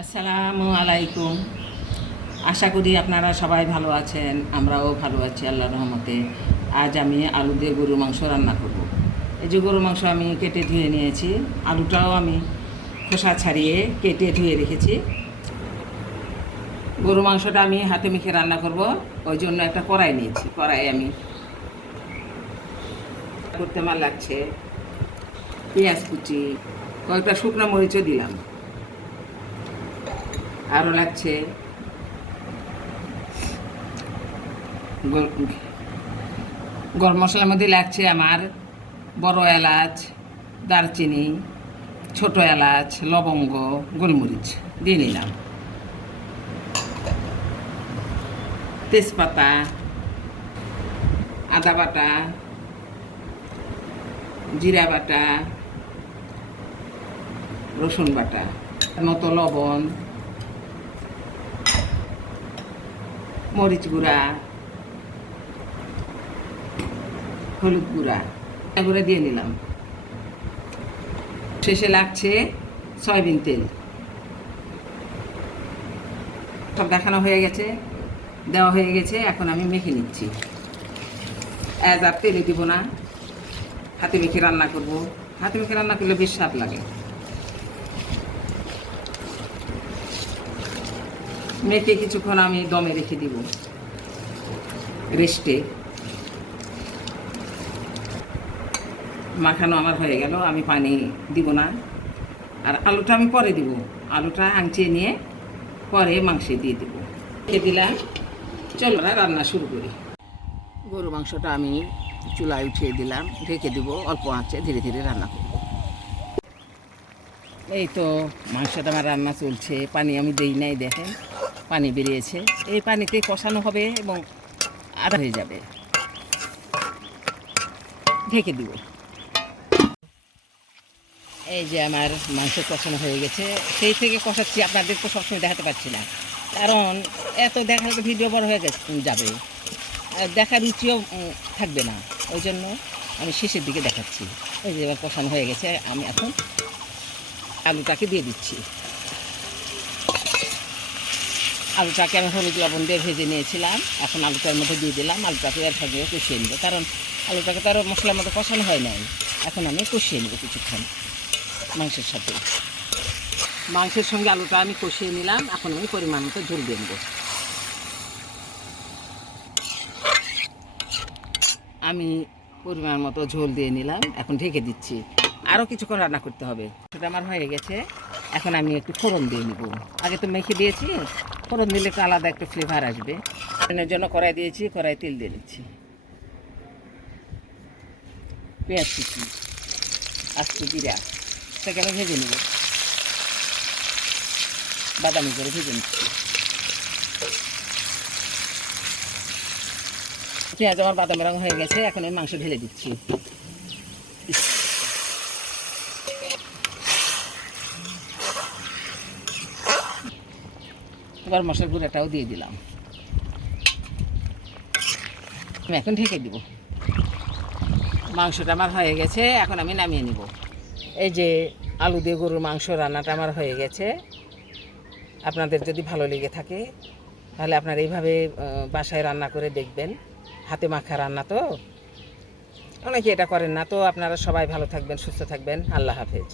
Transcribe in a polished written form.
আসসালামু আলাইকুম। আশা করি আপনারা সবাই ভালো আছেন, আমরাও ভালো আছি আল্লাহর রহমতে। আজ আমি আলু দিয়ে গরুর মাংস রান্না করব। এই যে গরুর মাংস আমি কেটে ধুয়ে নিয়েছি, আলুটাও আমি খোসা ছাড়িয়ে কেটে ধুয়ে রেখেছি। গরু মাংসটা আমি হাতে মেখে রান্না করব, ওই জন্য একটা কড়াই নিয়েছি। কড়াই আমি করতে আমার লাগছে পেঁয়াজ কুচি, কয়েকটা শুকনো মরিচও দিলাম, আরও লাগছে গরম মশলার মধ্যে লাগছে আমার বড় এলাচ, দারচিনি, ছোট এলাচ, লবঙ্গ, গোলমরিচ দিয়ে নিলাম, তেজপাতা, আদা বাটা, জিরা বাটা, রসুন বাটা, মতো লবণ, মরিচ গুঁড়া, হলুদ গুঁড়া গুঁড়া দিয়ে নিলাম। শেষে লাগছে সয়াবিন তেল। সব দেখানো হয়ে গেছে, দেওয়া হয়ে গেছে, এখন আমি মেখে নিচ্ছি। আর তেলে দিব না, হাতে মেখে রান্না করব। হাতে মেখে রান্না করলে বেশ স্বাদ লাগে। মেখে কিছুক্ষণ আমি দমে রেখে দিব, রেস্টে। মাখানো আমার হয়ে গেল, আমি পানি দিব না। আর আলুটা আমি পরে দিব, আলুটা আঁচিয়ে নিয়ে পরে মাংসে দিয়ে দেবো। রেখে দিলাম, চলো রান্না শুরু করি। গরু মাংসটা আমি চুলায় উঠিয়ে দিলাম, ঢেকে দিব, অল্প আঁচে ধীরে ধীরে রান্না করব। এই তো মাংসটা আমার রান্না চলছে, পানি আমি দেই নাই, দেখেন পানি বেরিয়েছে। এই পানিতে কষানো হবে এবং আদা হয়ে যাবে। ঢেকে দিব। এই যে আমার মাংস কষানো হয়ে গেছে, সেই থেকে কষাচ্ছি, আপনাদের তো সবসময় দেখাতে পারছি না, কারণ এত দেখালে তো ভিডিও বড় হয়ে যাবে, দেখার রুচিও থাকবে না। ওই জন্য আমি শেষের দিকে দেখাচ্ছি। এই যে এবার কষানো হয়ে গেছে, আমি এখন আলুটাকে দিয়ে দিচ্ছি। আলুটাকে আমি হলুদ লবণ দিয়ে ভেজে নিয়েছিলাম, এখন আলুটার মধ্যে দিয়ে দিলাম। আলুটাকে এর সঙ্গে কষিয়ে নেব, কারণ আলুটাকে তো আরও মশলার মধ্যে কষানো হয় নাই। এখন আমি কষিয়ে নেব কিছুক্ষণ মাংসের সাথে। মাংসের সঙ্গে আলুটা আমি কষিয়ে নিলাম, এখন আমি পরিমাণ মতো ঝোল দিয়ে নেব। আমি পরিমাণ মতো ঝোল দিয়ে নিলাম, এখন ঢেকে দিচ্ছি। আরও কিছুক্ষণ রান্না করতে হবে। সেটা আমার হয়ে গেছে, এখন আমি একটু ফোড়ন দিয়ে নিব। আগে তো মেখে দিয়েছি, ফোড়ন দিলে একটু আলাদা একটা ফ্লেভার আসবে। ফোড়নের জন্য কড়াই দিয়েছি, কড়াই তেল দিয়ে নিচ্ছি। পেঁয়াজ কুচি, আস্ত জিরা, সেটাকে আমি ভেজে নেব, বাদামি করে ভেজে নিচ্ছি। পেঁয়াজ আমার বাদামি রঙ হয়ে গেছে, এখন আমি মাংস ঢেলে দিচ্ছি। এবার মশলার গুঁড়াটাও দিয়ে দিলাম, আমি এখন ঢেকে দিব। মাংসটা আমার হয়ে গেছে, এখন আমি নামিয়ে নিব। এই যে আলু দিয়ে গরুর মাংস রান্নাটা আমার হয়ে গেছে। আপনাদের যদি ভালো লেগে থাকে তাহলে আপনারা এইভাবে বাসায় রান্না করে দেখবেন। হাতে মাখা রান্না তো, অনেকে এটা করেন না। তো আপনারা সবাই ভালো থাকবেন, সুস্থ থাকবেন। আল্লাহ হাফেজ।